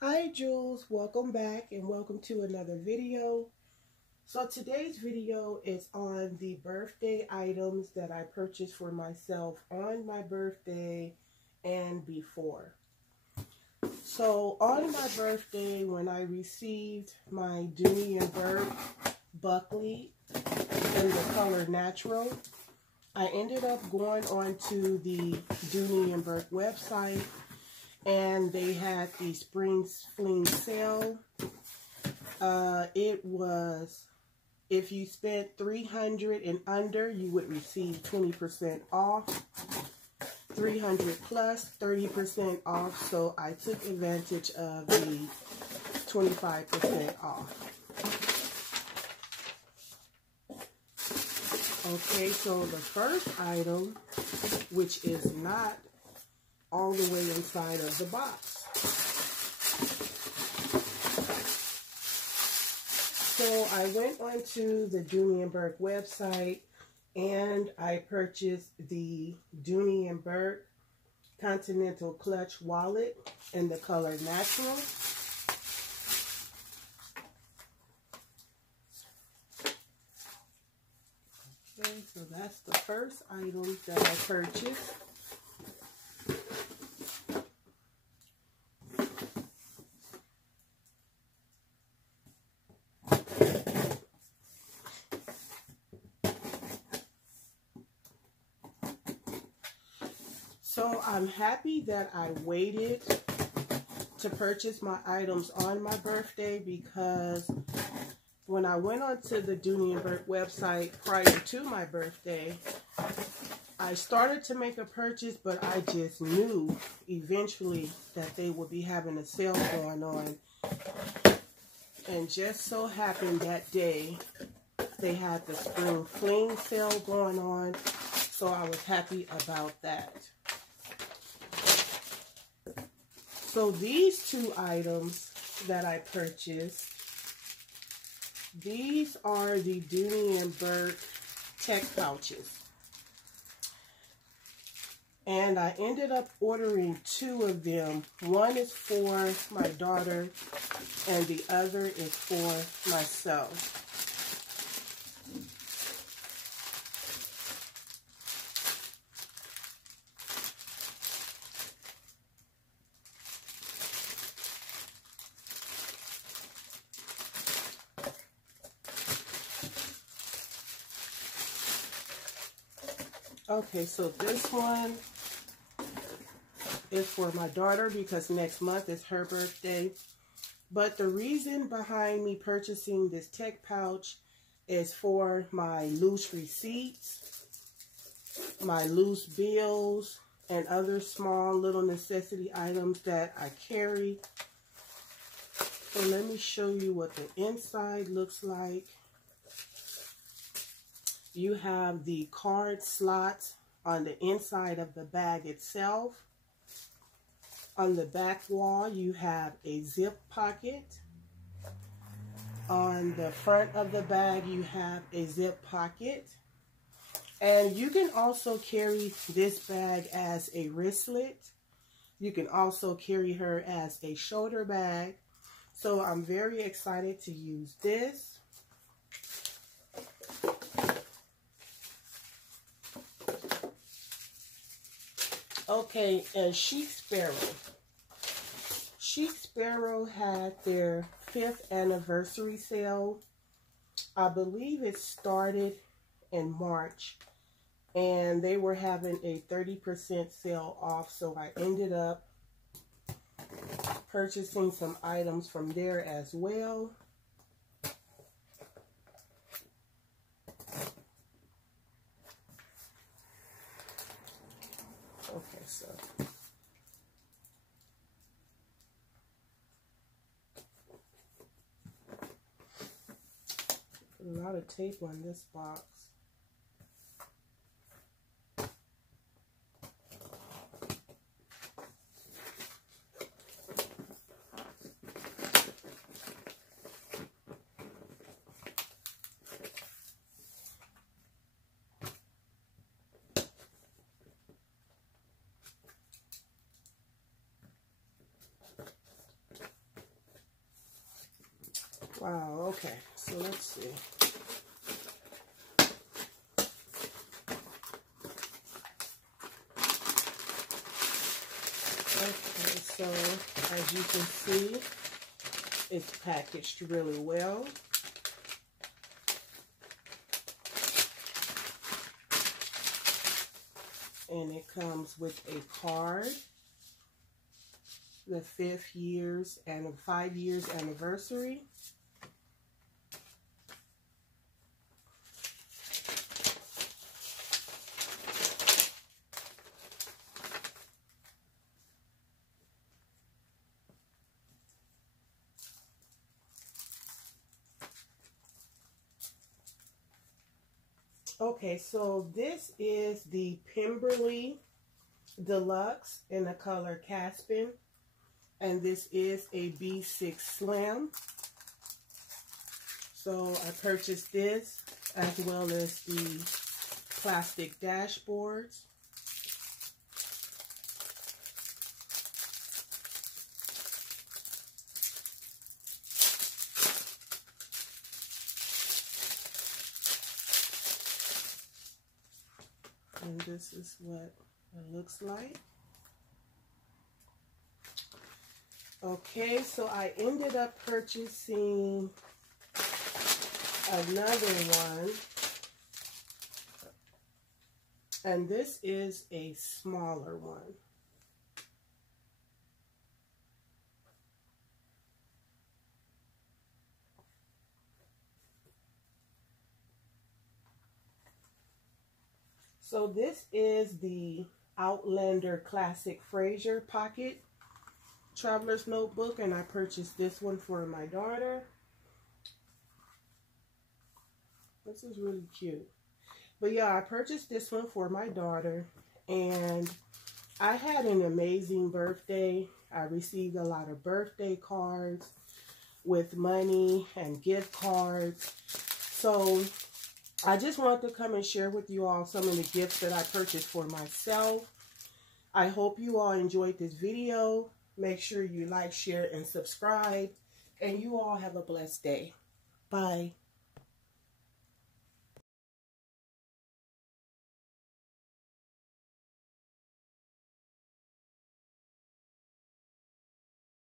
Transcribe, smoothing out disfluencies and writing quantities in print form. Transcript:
Hi Jules, welcome back and welcome to another video. So today's video is on the birthday items that I purchased for myself on my birthday and before. So on my birthday, when I received my Dooney Bourke buckley in the color natural, I ended up going on to the Dooney Bourke website, and they had the spring fling sale. It was, if you spent $300 and under, you would receive 20% off. 300 plus, 30% off. So I took advantage of the 25% off. Okay, so the first item, which is not all the way inside of the box. So I went onto the Dooney Bourke website and I purchased the Dooney Bourke Continental clutch wallet in the color natural. Okay, so that's the first item that I purchased. So I'm happy that I waited to purchase my items on my birthday, because when I went onto the Dooney Bourke website prior to my birthday, I started to make a purchase, but I just knew eventually that they would be having a sale going on. And just so happened that day they had the spring fling sale going on, so I was happy about that. So these two items that I purchased, these are the Dooney Bourke tech pouches. And I ended up ordering two of them. One is for my daughter and the other is for myself. Okay, so this one is for my daughter because next month is her birthday. But the reason behind me purchasing this tech pouch is for my loose receipts, my loose bills, and other small little necessity items that I carry. So let me show you what the inside looks like. You have the card slots on the inside of the bag itself. On the back wall, you have a zip pocket. On the front of the bag, you have a zip pocket. And you can also carry this bag as a wristlet. You can also carry her as a shoulder bag. So I'm very excited to use this. Okay, and Chic Sparrow. Chic Sparrow had their 5th anniversary sale. I believe it started in March, and they were having a 30% sale off, so I ended up purchasing some items from there as well. Okay, so put a lot of tape on this box. Wow, okay, so let's see. Okay, so as you can see, it's packaged really well. And it comes with a card, the 5 years and 5 years anniversary. Okay, so this is the Pemberley Deluxe in the color Caspian, and this is a B6 Slim. So I purchased this as well as the plastic dashboards. And this is what it looks like. Okay, so I ended up purchasing another one. And this is a smaller one. So this is the Outlander Classic Fraser Pocket Traveler's Notebook, and I purchased this one for my daughter. This is really cute. But yeah, I purchased this one for my daughter, and I had an amazing birthday. I received a lot of birthday cards with money and gift cards. So I just wanted to come and share with you all some of the gifts that I purchased for myself. I hope you all enjoyed this video. Make sure you like, share, and subscribe. And you all have a blessed day. Bye.